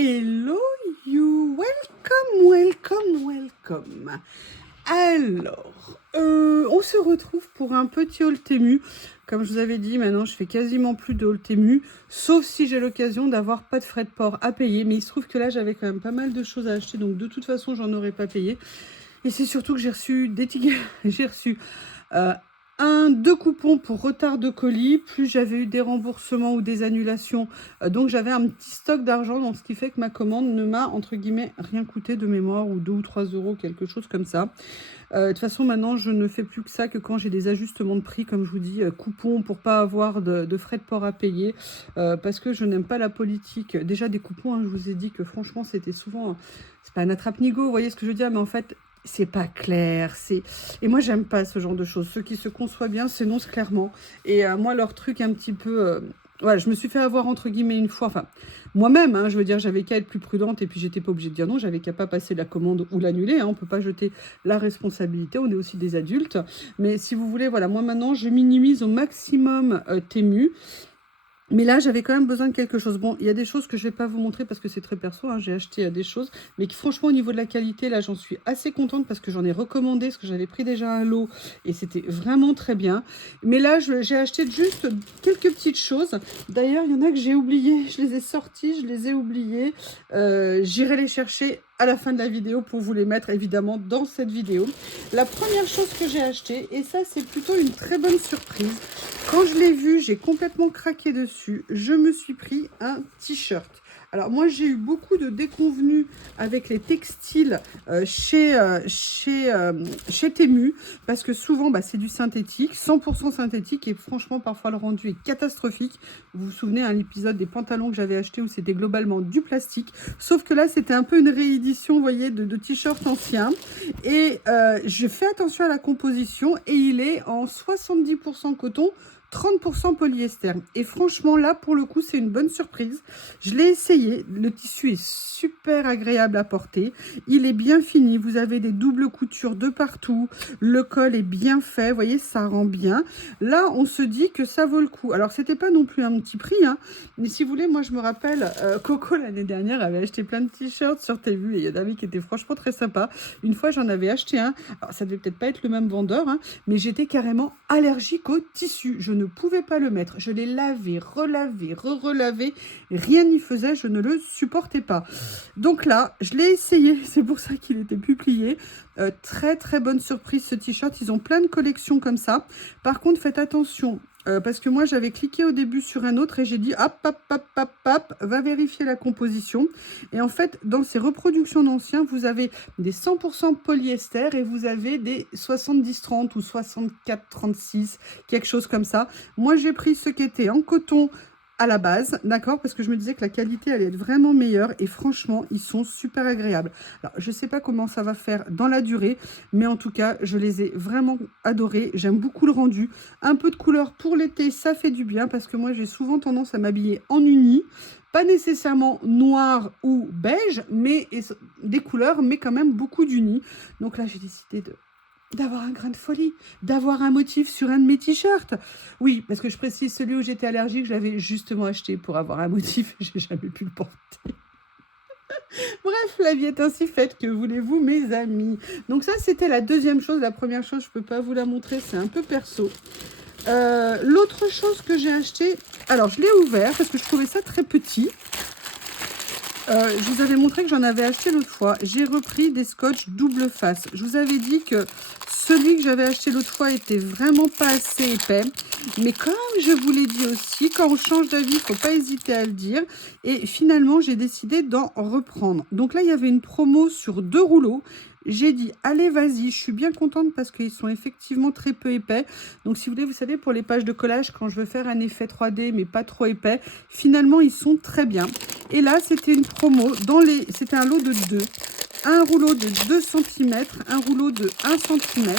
Hello you, welcome. Alors, on se retrouve pour un petit haul Temu. Comme je vous avais dit, maintenant je fais quasiment plus de haul Temu, sauf si j'ai l'occasion d'avoir pas de frais de port à payer. Mais il se trouve que là j'avais quand même pas mal de choses à acheter, donc de toute façon j'en aurais pas payé. Et c'est surtout que j'ai reçu des tickets, j'ai reçu deux coupons pour retard de colis, plus j'avais eu des remboursements ou des annulations, donc j'avais un petit stock d'argent, donc ce qui fait que ma commande ne m'a entre guillemets rien coûté de mémoire, ou 2 ou 3 euros, quelque chose comme ça. De toute façon maintenant je ne fais plus que ça, que quand j'ai des ajustements de prix, comme je vous dis, coupons pour pas avoir de frais de port à payer, parce que je n'aime pas la politique déjà des coupons, hein. Je vous ai dit que franchement c'était souvent, c'est pas un attrape-nigo, vous voyez ce que je veux dire, mais en fait c'est pas clair, et moi j'aime pas ce genre de choses. Ceux qui se conçoivent bien s'énoncent clairement, et moi leur truc un petit peu, voilà, je me suis fait avoir entre guillemets une fois, enfin moi-même, hein, je veux dire, j'avais qu'à être plus prudente, et puis j'étais pas obligée de dire non, j'avais qu'à pas passer la commande ou l'annuler, hein. On peut pas jeter la responsabilité, on est aussi des adultes, mais si vous voulez, voilà, moi maintenant je minimise au maximum Temu. Mais là, j'avais quand même besoin de quelque chose. Bon, il y a des choses que je ne vais pas vous montrer parce que c'est très perso, hein. J'ai acheté des choses, mais qui, franchement, au niveau de la qualité, là, j'en suis assez contente parce que j'en ai recommandé, parce que j'avais pris déjà un lot et c'était vraiment très bien. Mais là, j'ai acheté juste quelques petites choses. D'ailleurs, il y en a que j'ai oubliées. Je les ai sorties, je les ai oubliées. J'irai les chercher à la fin de la vidéo pour vous les mettre, évidemment, dans cette vidéo. La première chose que j'ai achetée, et ça, c'est plutôt une très bonne surprise. Quand je l'ai vu, j'ai complètement craqué dessus. Je me suis pris un t-shirt. Alors moi, j'ai eu beaucoup de déconvenues avec les textiles chez Temu, parce que souvent, c'est du synthétique, 100% synthétique, et franchement, parfois, le rendu est catastrophique. Vous vous souvenez, l'épisode des pantalons que j'avais acheté où c'était globalement du plastique, sauf que là, c'était un peu une réédition, vous voyez, de t-shirts anciens. Et je fais attention à la composition, et il est en 70% coton, 30% polyester. Et franchement, là, pour le coup, c'est une bonne surprise. Je l'ai essayé. Le tissu est super agréable à porter. Il est bien fini. Vous avez des doubles coutures de partout. Le col est bien fait. Vous voyez, ça rend bien. Là, on se dit que ça vaut le coup. Alors, c'était pas non plus un petit prix, hein. Mais si vous voulez, moi, je me rappelle, Coco, l'année dernière, avait acheté plein de t-shirts sur Temu. Et il y en avait qui étaient franchement très sympas. Une fois, j'en avais acheté un. Alors, ça devait peut-être pas être le même vendeur, hein, mais j'étais carrément allergique au tissu. Je ne pouvais pas le mettre. Je l'ai lavé, relavé, relavé. Rien n'y faisait. Je ne le supportais pas. Donc là, je l'ai essayé. C'est pour ça qu'il était plus plié. Très, très bonne surprise, ce t-shirt. Ils ont plein de collections comme ça. Par contre, faites attention. Parce que moi, j'avais cliqué au début sur un autre et j'ai dit hop, hop, hop, hop, hop, va vérifier la composition. Et en fait, dans ces reproductions d'anciens, vous avez des 100% polyester et vous avez des 70-30 ou 64-36, quelque chose comme ça. Moi, j'ai pris ce qui était en coton à la base, d'accord, parce que je me disais que la qualité allait être vraiment meilleure, et franchement, ils sont super agréables. Alors, je ne sais pas comment ça va faire dans la durée, mais en tout cas, je les ai vraiment adorés. J'aime beaucoup le rendu. Un peu de couleur pour l'été, ça fait du bien, parce que moi, j'ai souvent tendance à m'habiller en uni. Pas nécessairement noir ou beige, mais des couleurs, mais quand même beaucoup d'unis. Donc là, j'ai décidé d'avoir un grain de folie, d'avoir un motif sur un de mes t-shirts. Oui, parce que je précise, celui où j'étais allergique, je l'avais justement acheté pour avoir un motif. J'ai jamais pu le porter. Bref, la vie est ainsi faite, que voulez-vous, mes amis. Donc ça, c'était la deuxième chose. La première chose, je ne peux pas vous la montrer, c'est un peu perso. L'autre chose que j'ai acheté, alors je l'ai ouvert parce que je trouvais ça très petit. Je vous avais montré que j'en avais acheté l'autre fois. J'ai repris des scotch double face. Je vous avais dit que celui que j'avais acheté l'autre fois était vraiment pas assez épais. Mais comme je vous l'ai dit aussi, quand on change d'avis, il ne faut pas hésiter à le dire. Et finalement, j'ai décidé d'en reprendre. Donc là, il y avait une promo sur 2 rouleaux. J'ai dit, allez, vas-y, je suis bien contente parce qu'ils sont effectivement très peu épais. Donc, si vous voulez, vous savez, pour les pages de collage, quand je veux faire un effet 3D, mais pas trop épais, finalement, ils sont très bien. Et là, c'était une promo, c'était un lot de 2. Un rouleau de 2 cm, un rouleau de 1 cm.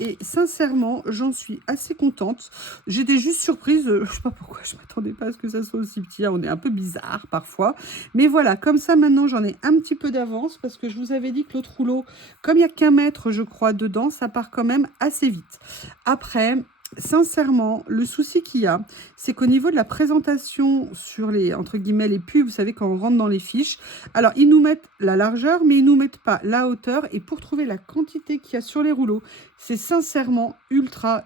Et sincèrement, j'en suis assez contente. J'étais juste surprise, je ne sais pas pourquoi, je ne m'attendais pas à ce que ça soit aussi petit. On est un peu bizarre parfois. Mais voilà, comme ça maintenant, j'en ai un petit peu d'avance parce que je vous avais dit que l'autre rouleau, comme il n'y a qu'1 mètre, je crois, dedans, ça part quand même assez vite. Après, Sincèrement, le souci qu'il y a, c'est qu'au niveau de la présentation sur les, entre guillemets, les pubs, vous savez, quand on rentre dans les fiches, alors ils nous mettent la largeur, mais ils nous mettent pas la hauteur. Et pour trouver la quantité qu'il y a sur les rouleaux, c'est sincèrement ultra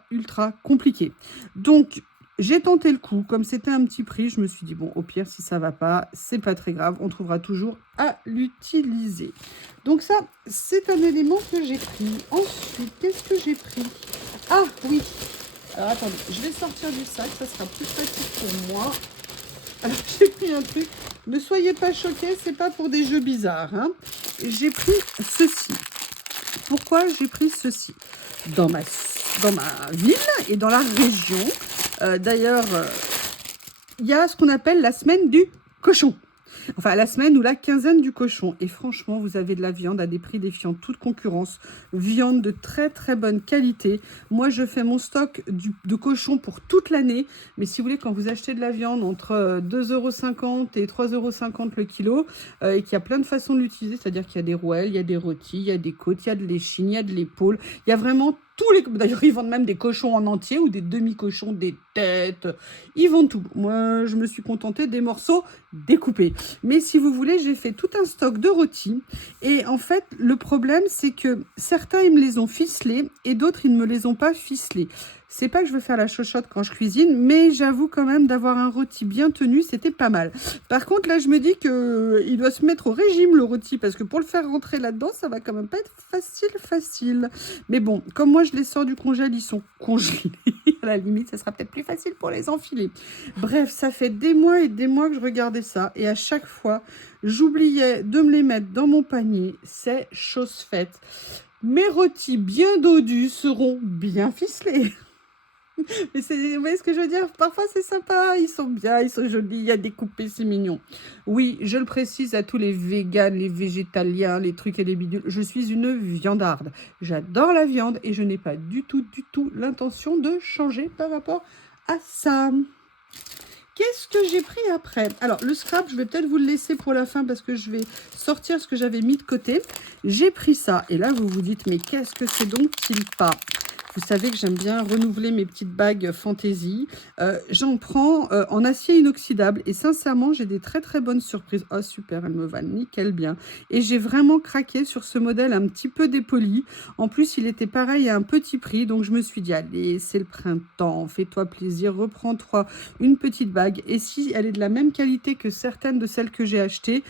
compliqué. Donc, j'ai tenté le coup. Comme c'était un petit prix, je me suis dit, bon, au pire, si ça va pas, c'est pas très grave. On trouvera toujours à l'utiliser. Donc ça, c'est un élément que j'ai pris. Ensuite, qu'est-ce que j'ai pris? Ah, oui. Alors attendez, je vais sortir du sac, ça sera plus facile pour moi. Alors j'ai pris un truc, ne soyez pas choqués, c'est pas pour des jeux bizarres. Hein. J'ai pris ceci. Pourquoi j'ai pris ceci? Dans ma ville et dans la région, d'ailleurs, il y a ce qu'on appelle la semaine du cochon. Enfin, la semaine ou la quinzaine du cochon. Et franchement, vous avez de la viande à des prix défiant toute concurrence. Viande de très bonne qualité. Moi, je fais mon stock de cochon pour toute l'année. Mais si vous voulez, quand vous achetez de la viande entre 2,50 € et 3,50 € le kilo, et qu'il y a plein de façons de l'utiliser, c'est-à-dire qu'il y a des rouelles, il y a des rôtis, il y a des côtes, il y a de l'échine, il y a de l'épaule. Il y a vraiment tous les... D'ailleurs, ils vendent même des cochons en entier ou des demi-cochons, des têtes. Ils vendent tout. Moi, je me suis contentée des morceaux découpés. Mais si vous voulez, j'ai fait tout un stock de rôtis. Et en fait, le problème, c'est que certains, ils me les ont ficelés et d'autres, ils ne me les ont pas ficelés. C'est pas que je veux faire la chochotte quand je cuisine, mais j'avoue quand même d'avoir un rôti bien tenu, c'était pas mal. Par contre, là, je me dis qu'il doit se mettre au régime, le rôti, parce que pour le faire rentrer là-dedans, ça va quand même pas être facile. Mais bon, comme moi, je les sors du congèle, ils sont congelés. À la limite, ça sera peut-être plus facile pour les enfiler. Bref, ça fait des mois et des mois que je regardais ça, et à chaque fois, j'oubliais de me les mettre dans mon panier. C'est chose faite. Mes rôtis bien dodus seront bien ficelés. Mais vous voyez ce que je veux dire? Parfois, c'est sympa, ils sont bien, ils sont jolis, il y a des coupés, c'est mignon. Oui, je le précise à tous les véganes, les végétaliens, les trucs et les bidules, je suis une viandarde. J'adore la viande et je n'ai pas du tout l'intention de changer par rapport à ça. Qu'est-ce que j'ai pris après? Alors, le scrap, je vais peut-être vous le laisser pour la fin parce que je vais sortir ce que j'avais mis de côté. J'ai pris ça. Et là, vous vous dites, mais qu'est-ce que c'est donc-il pas? Vous savez que j'aime bien renouveler mes petites bagues fantaisie. J'en prends en acier inoxydable et sincèrement, j'ai des très bonnes surprises. Oh super, elle me va nickel bien. Et j'ai vraiment craqué sur ce modèle un petit peu dépoli. En plus, il était pareil à un petit prix. Donc, je me suis dit, allez, c'est le printemps, fais-toi plaisir, reprends-toi une petite bague. Et si elle est de la même qualité que certaines de celles que j'ai achetées,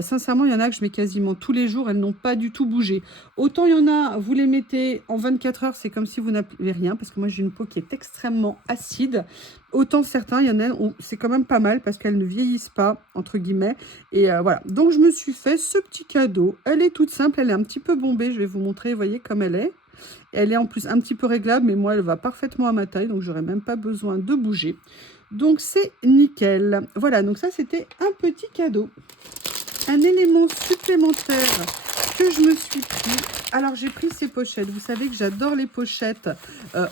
sincèrement, il y en a que je mets quasiment tous les jours. Elles n'ont pas du tout bougé. Autant il y en a, vous les mettez en 24 heures, c'est comme si vous n'avez rien, parce que moi j'ai une peau qui est extrêmement acide. Autant certains, il y en a, c'est quand même pas mal, parce qu'elles ne vieillissent pas, entre guillemets. Et voilà, donc je me suis fait ce petit cadeau. Elle est toute simple, elle est un petit peu bombée, je vais vous montrer, vous voyez comme elle est. Elle est en plus un petit peu réglable, mais moi elle va parfaitement à ma taille, donc j'aurai même pas besoin de bouger. Donc c'est nickel. Voilà, donc ça c'était un petit cadeau. Un élément supplémentaire que je me suis pris. Alors, j'ai pris ces pochettes. Vous savez que j'adore les pochettes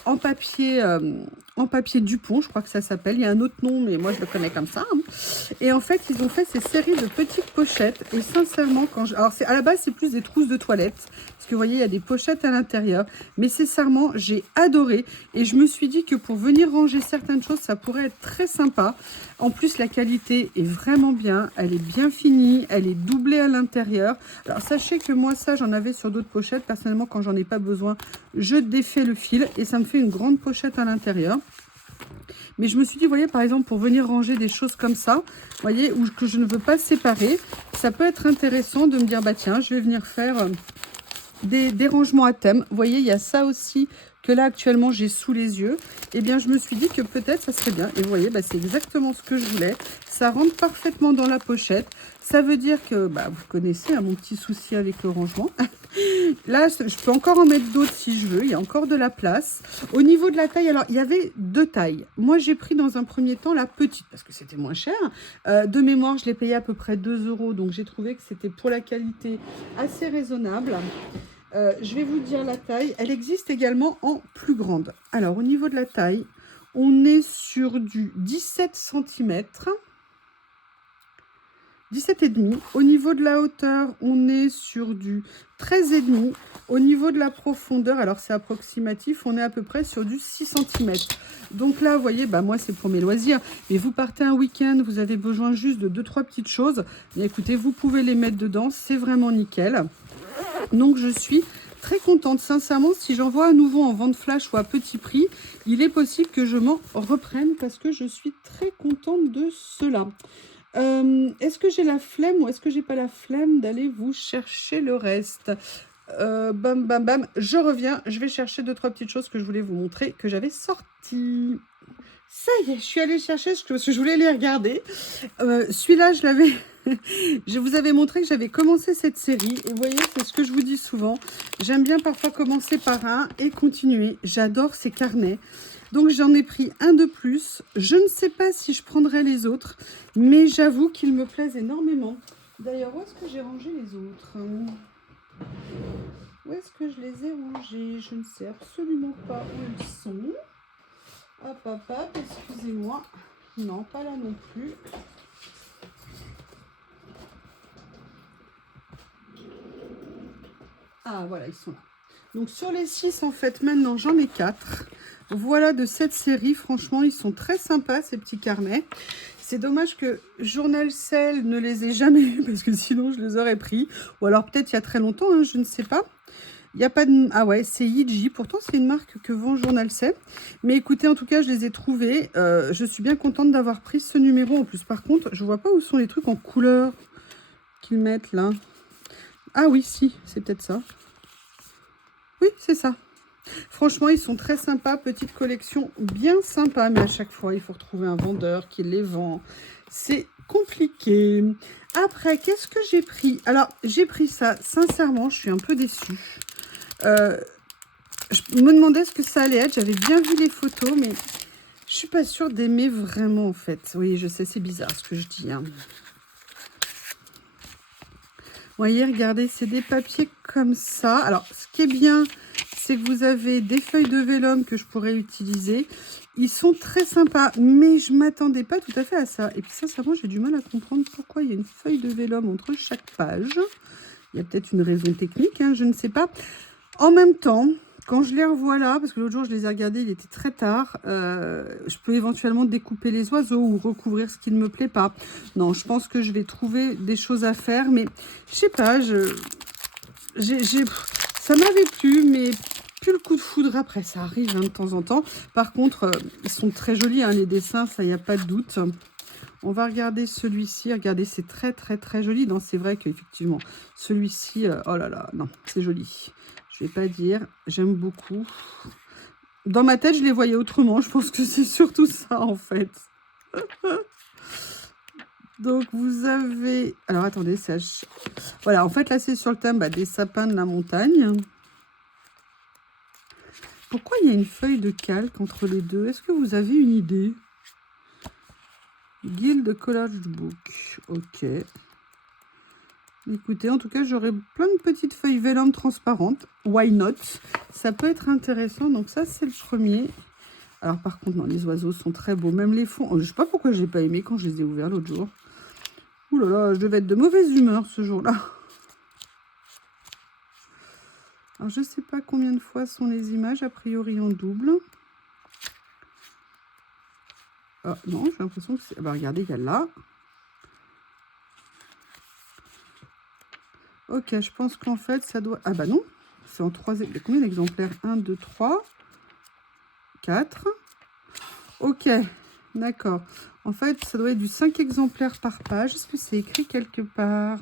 en papier Dupont, je crois que ça s'appelle. Il y a un autre nom, mais moi, je le connais comme ça. Hein. Et en fait, ils ont fait ces séries de petites pochettes. Et sincèrement, alors, à la base, c'est plus des trousses de toilette. Parce que, vous voyez, il y a des pochettes à l'intérieur. Mais sincèrement, j'ai adoré. Et je me suis dit que pour venir ranger certaines choses, ça pourrait être très sympa. En plus, la qualité est vraiment bien. Elle est bien finie. Elle est doublée à l'intérieur. Alors, sachez que moi, ça, j'en avais sur d'autres pochettes. Personnellement, quand j'en ai pas besoin, je défais le fil et ça me fait une grande pochette à l'intérieur. Mais je me suis dit, vous voyez, par exemple, pour venir ranger des choses comme ça, vous voyez, ou que je ne veux pas séparer, ça peut être intéressant de me dire, bah tiens, je vais venir faire des rangements à thème. Vous voyez, il y a ça aussi que là, actuellement, j'ai sous les yeux. Eh bien, je me suis dit que peut-être ça serait bien. Et vous voyez, bah, c'est exactement ce que je voulais. Ça rentre parfaitement dans la pochette. Ça veut dire que, bah, vous connaissez hein, mon petit souci avec le rangement. Là, je peux encore en mettre d'autres si je veux. Il y a encore de la place. Au niveau de la taille, alors, il y avait deux tailles. Moi, j'ai pris dans un premier temps la petite parce que c'était moins cher. De mémoire, je l'ai payé à peu près 2 €. Donc, j'ai trouvé que c'était pour la qualité assez raisonnable. Je vais vous dire la taille. Elle existe également en plus grande. Alors, au niveau de la taille, on est sur du 17 cm. 17,5. Au niveau de la hauteur, on est sur du 13,5. Au niveau de la profondeur, alors c'est approximatif, on est à peu près sur du 6 cm. Donc là, vous voyez, bah moi, c'est pour mes loisirs. Mais vous partez un week-end, vous avez besoin juste de 2-3 petites choses. Et écoutez, vous pouvez les mettre dedans, c'est vraiment nickel. Donc, je suis très contente. Sincèrement, si j'en vois à nouveau en vente flash ou à petit prix, il est possible que je m'en reprenne parce que je suis très contente de cela. Est-ce que j'ai la flemme ou est-ce que j'ai pas la flemme d'aller vous chercher le reste? Bam, bam, bam. Je reviens. Je vais chercher 2-3 petites choses que je voulais vous montrer, que j'avais sorties. Ça y est, je suis allée chercher parce que je voulais les regarder. Celui-là, je l'avais... je vous avais montré que j'avais commencé cette série. Et vous voyez, c'est ce que je vous dis souvent. J'aime bien parfois commencer par un et continuer. J'adore ces carnets. Donc, j'en ai pris un de plus. Je ne sais pas si je prendrai les autres, mais j'avoue qu'ils me plaisent énormément. D'ailleurs, où est-ce que j'ai rangé les autres? Où est-ce que je les ai rangés? Je ne sais absolument pas où ils sont. Hop, hop, hop, excusez-moi. Non, pas là non plus. Ah, voilà, ils sont là. Donc, sur les 6, en fait, maintenant, j'en ai 4. Voilà de cette série. Franchement, ils sont très sympas, ces petits carnets. C'est dommage que Journal Cell ne les ait jamais eus, parce que sinon, je les aurais pris. Ou alors, peut-être il y a très longtemps, hein, je ne sais pas. Il n'y a pas de... Ah ouais, c'est Yiji. Pourtant, c'est une marque que vend Journal Cell. Mais écoutez, en tout cas, je les ai trouvés. Je suis bien contente d'avoir pris ce numéro en plus. Par contre, je ne vois pas où sont les trucs en couleur qu'ils mettent là. Ah oui, si, c'est peut-être ça. Oui, c'est ça. Franchement, ils sont très sympas. Petite collection bien sympa. Mais à chaque fois, il faut retrouver un vendeur qui les vend. C'est compliqué. Après, qu'est-ce que j'ai pris? Alors, j'ai pris ça. Sincèrement, je suis un peu déçue. Je me demandais ce que ça allait être. J'avais bien vu les photos, mais je suis pas sûre d'aimer vraiment, en fait. Oui, je sais, c'est bizarre ce que je dis. Hein. Vous voyez, regardez, c'est des papiers comme ça. Alors, ce qui est bien, c'est que vous avez des feuilles de vélum que je pourrais utiliser. Ils sont très sympas, mais je ne m'attendais pas tout à fait à ça. Et puis, sincèrement, j'ai du mal à comprendre pourquoi il y a une feuille de vélum entre chaque page. Il y a peut-être une raison technique, hein, je ne sais pas. En même temps, quand je les revois là, parce que l'autre jour, je les ai regardés, il était très tard, je peux éventuellement découper les oiseaux ou recouvrir ce qui ne me plaît pas. Non, je pense que je vais trouver des choses à faire, mais je sais pas, ça m'avait plu, mais plus le coup de foudre après, ça arrive hein, de temps en temps. Par contre, ils sont très jolis, hein, les dessins, ça, il n'y a pas de doute. On va regarder celui-ci. Regardez, c'est très, très, très joli. Non, c'est vrai qu'effectivement, celui-ci, oh là là, non, c'est joli. Je vais pas dire, j'aime beaucoup. Dans ma tête, je les voyais autrement. Je pense que c'est surtout ça, en fait. Donc, vous avez... Alors, attendez, voilà, en fait, là, c'est sur le thème des sapins de la montagne. Pourquoi il y a une feuille de calque entre les deux? Est-ce que vous avez une idée? Guild Collage Book. Ok. Écoutez, en tout cas, j'aurai plein de petites feuilles vélum transparentes. Why not? Ça peut être intéressant. Donc ça, c'est le premier. Alors par contre, non, les oiseaux sont très beaux. Même les fonds. Je ne sais pas pourquoi je n'ai pas aimé quand je les ai ouverts l'autre jour. Ouh là là, je devais être de mauvaise humeur ce jour-là. Alors je ne sais pas combien de fois sont les images. A priori en double. Ah non, j'ai l'impression que c'est... Bah, regardez, il y a là. Ok, je pense qu'en fait, ça doit... Ah bah non, c'est en 3... Il y a combien d'exemplaires? 1, 2, 3, 4. Ok, d'accord. En fait, ça doit être du 5 exemplaires par page. Est-ce que c'est écrit quelque part?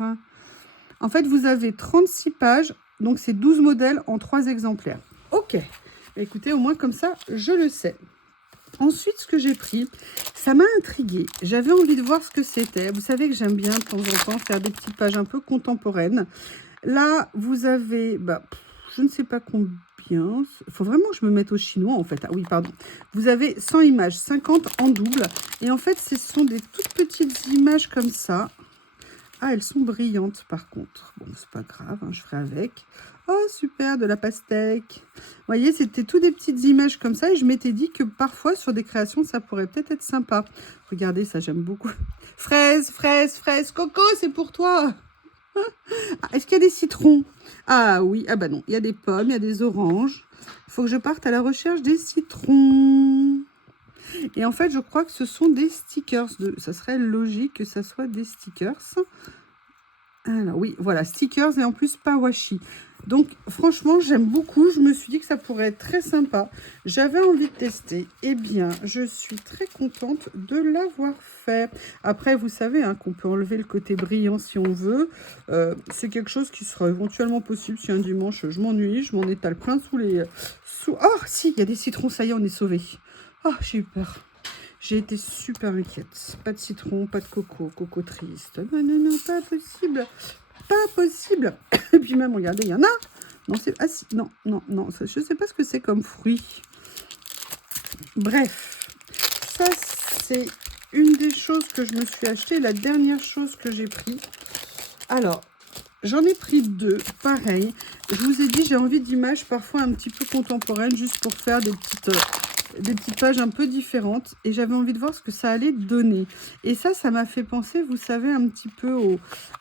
En fait, vous avez 36 pages, donc c'est 12 modèles en 3 exemplaires. Ok, écoutez, au moins comme ça, je le sais. Ensuite, ce que j'ai pris, ça m'a intriguée. J'avais envie de voir ce que c'était. Vous savez que j'aime bien de temps en temps faire des petites pages un peu contemporaines. Là, vous avez, je ne sais pas combien. Il faut vraiment que je me mette au chinois, en fait. Ah oui, pardon. Vous avez 100 images, 50 en double. Et en fait, ce sont des toutes petites images comme ça. Ah, elles sont brillantes par contre. Bon, c'est pas grave, hein, je ferai avec. Oh, super, de la pastèque. Vous voyez, c'était tout des petites images comme ça. Et je m'étais dit que parfois, sur des créations, ça pourrait peut-être être sympa. Regardez, ça, j'aime beaucoup. Fraise, fraise, fraise. Coco, c'est pour toi. Ah, est-ce qu'il y a des citrons? Ah oui, ah bah non. Il y a des pommes, il y a des oranges. Il faut que je parte à la recherche des citrons. Et en fait, je crois que ce sont des stickers. Ça serait logique que ça soit des stickers. Alors oui, voilà, stickers et en plus pas washi. Donc franchement, j'aime beaucoup. Je me suis dit que ça pourrait être très sympa. J'avais envie de tester. Eh bien, je suis très contente de l'avoir fait. Après, vous savez hein, qu'on peut enlever le côté brillant si on veut. C'est quelque chose qui sera éventuellement possible si un dimanche je m'ennuie. Je m'en étale plein sous les... Oh si, il y a des citrons, ça y est, on est sauvés. Oh, j'ai eu peur. J'ai été super inquiète. Pas de citron, pas de coco. Coco triste. Non, non, non, pas possible. Pas possible. Et puis même, regardez, il y en a. Non, c'est... Ah si, non, non, non. Ça, je ne sais pas ce que c'est comme fruit. Bref. Ça, c'est une des choses que je me suis acheté. La dernière chose que j'ai pris. Alors, j'en ai pris deux. Pareil. Je vous ai dit, j'ai envie d'images parfois un petit peu contemporaines. Juste pour faire des petites pages un peu différentes et j'avais envie de voir ce que ça allait donner. Et ça m'a fait penser, vous savez, un petit peu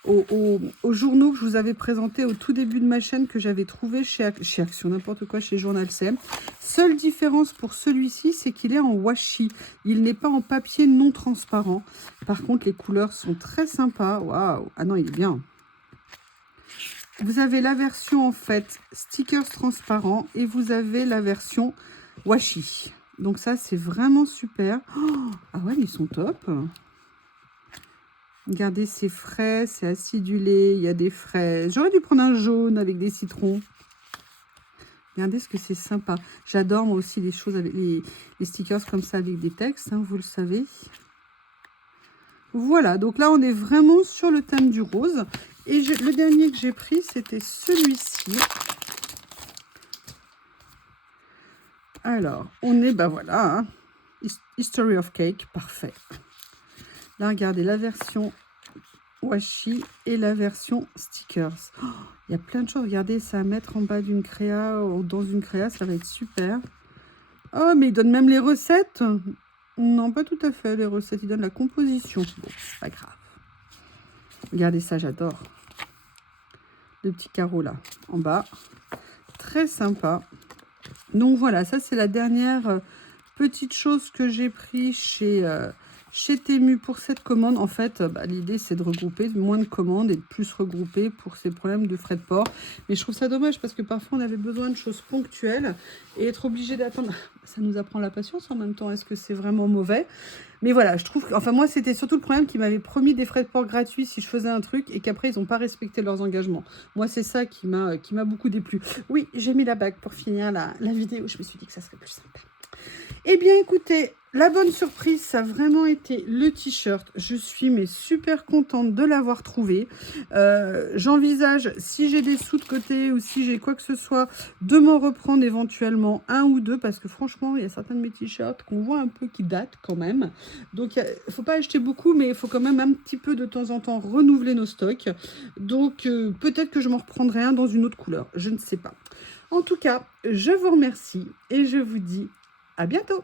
aux journaux que je vous avais présentés au tout début de ma chaîne que j'avais trouvé chez Action, n'importe quoi, chez Journal CM. Seule différence pour celui-ci, c'est qu'il est en washi. Il n'est pas en papier non transparent. Par contre, les couleurs sont très sympas. Waouh! Ah non, il est bien. Vous avez la version, en fait, stickers transparents et vous avez la version washi. Donc ça, c'est vraiment super. Oh, ah ouais, ils sont top. Regardez, c'est frais, c'est acidulé, il y a des fraises. J'aurais dû prendre un jaune avec des citrons. Regardez ce que c'est sympa. J'adore moi aussi les choses avec les stickers comme ça avec des textes, hein, vous le savez. Voilà, donc là, on est vraiment sur le thème du rose. Et le dernier que j'ai pris, c'était celui-ci. Alors, on est, bah voilà, hein, History of Cake, parfait. Là, regardez la version washi et la version stickers. Oh, il y a plein de choses, regardez, ça à mettre en bas d'une créa ou dans une créa, ça va être super. Oh, mais il donne même les recettes. Non, pas tout à fait, les recettes, il donne la composition. Bon, c'est pas grave. Regardez ça, j'adore. Le petit carreau là, en bas. Très sympa. Donc voilà, ça c'est la dernière petite chose que j'ai pris chez Temu pour cette commande. En fait, l'idée c'est de regrouper moins de commandes et de plus regrouper pour ces problèmes de frais de port. Mais je trouve ça dommage parce que parfois on avait besoin de choses ponctuelles et être obligé d'attendre, ça nous apprend la patience en même temps. Est-ce que c'est vraiment mauvais? Mais voilà, je trouve que, enfin moi c'était surtout le problème qu'ils m'avaient promis des frais de port gratuits si je faisais un truc et qu'après ils n'ont pas respecté leurs engagements. Moi c'est ça qui m'a beaucoup déplu. Oui, j'ai mis la bague pour finir la vidéo, je me suis dit que ça serait plus sympa. Eh bien écoutez, la bonne surprise, ça a vraiment été le t-shirt. Je suis mais super contente de l'avoir trouvé. J'envisage, si j'ai des sous de côté ou si j'ai quoi que ce soit, de m'en reprendre éventuellement un ou deux. Parce que franchement, il y a certains de mes t-shirts qu'on voit un peu qui datent quand même. Donc il ne faut pas acheter beaucoup, mais il faut quand même un petit peu de temps en temps renouveler nos stocks. Donc peut-être que je m'en reprendrai un dans une autre couleur. Je ne sais pas. En tout cas, je vous remercie et je vous dis à bientôt.